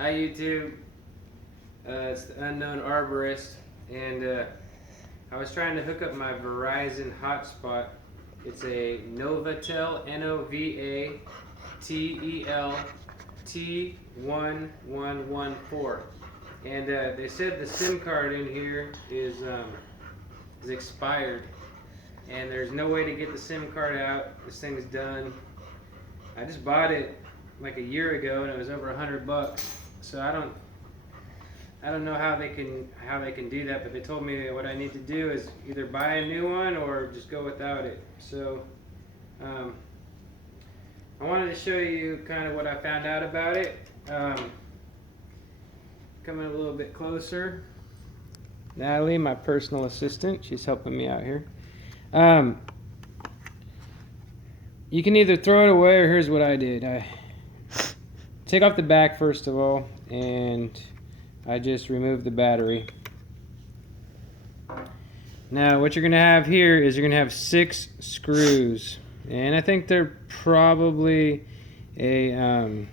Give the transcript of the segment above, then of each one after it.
Hi YouTube, it's the Unknown Arborist, and I was trying to hook up my Verizon hotspot. It's a Novatel, Novatel t1114, and they said the SIM card in here is expired, and there's no way to get the SIM card out. This thing's done. I just bought it like a year ago, and it was over $100. So I don't know how they can do that, but they told me what I need to do is either buy a new one or just go without it. So I wanted to show you kind of what I found out about it. Coming a little bit closer. Natalie, my personal assistant, she's helping me out here. You can either throw it away, or here's what I did. I take off the back first of all, and I just removed the battery. Now what you're going to have here is you're going to have 6 screws, and I think they're probably a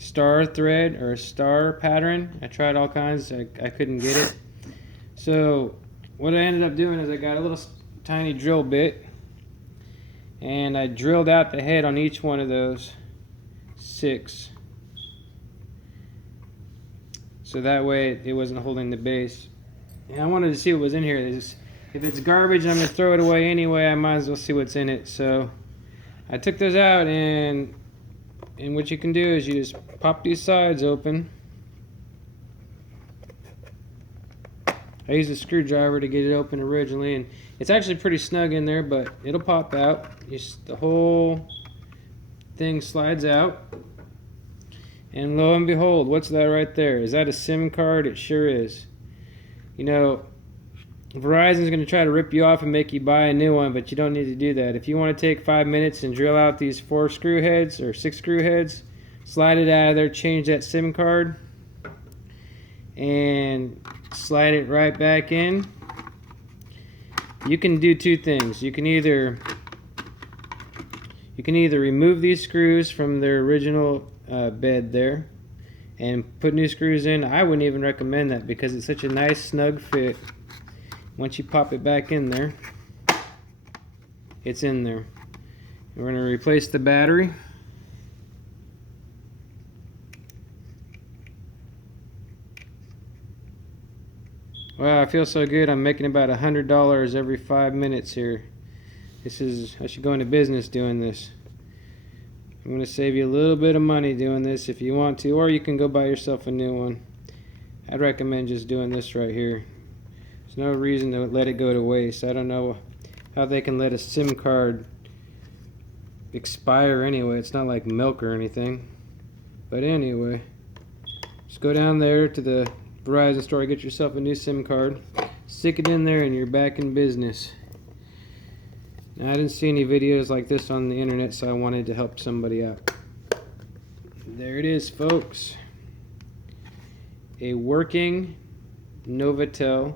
star thread or a star pattern. I tried all kinds, I couldn't get it. So what I ended up doing is I got a little tiny drill bit, and I drilled out the head on each one of those 6. So that way it wasn't holding the base. And I wanted to see what was in here. If it's garbage and I'm going to throw it away anyway, I might as well see what's in it. So I took those out, and what you can do is you just pop these sides open. I used a screwdriver to get it open originally, and it's actually pretty snug in there, but it'll pop out. The whole thing slides out, and lo and behold, what's that right there? Is that a SIM card? It sure is. You know, Verizon's going to try to rip you off and make you buy a new one, but you don't need to do that. If you want to take 5 minutes and drill out these 4 screw heads or 6 screw heads, slide it out of there, change that SIM card, and slide it right back in. You can do 2 things. You can either remove these screws from their original bed there and put new screws in. I wouldn't even recommend that because it's such a nice snug fit. Once you pop it back in there, it's in there. We're going to replace the battery. Wow, I feel so good. I'm making about $100 every 5 minutes here. I should go into business doing this. I'm going to save you a little bit of money doing this if you want to, or you can go buy yourself a new one. I'd recommend just doing this right here. There's no reason to let it go to waste. I don't know how they can let a SIM card expire anyway. It's not like milk or anything. But anyway, just go down there to the Verizon store, get yourself a new SIM card, stick it in there, and you're back in business. Now, I didn't see any videos like this on the internet, so I wanted to help somebody out. There it is, folks. A working Novatel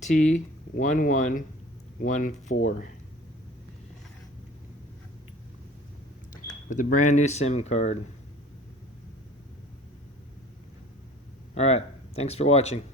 T1114 with a brand new SIM card. Alright, thanks for watching.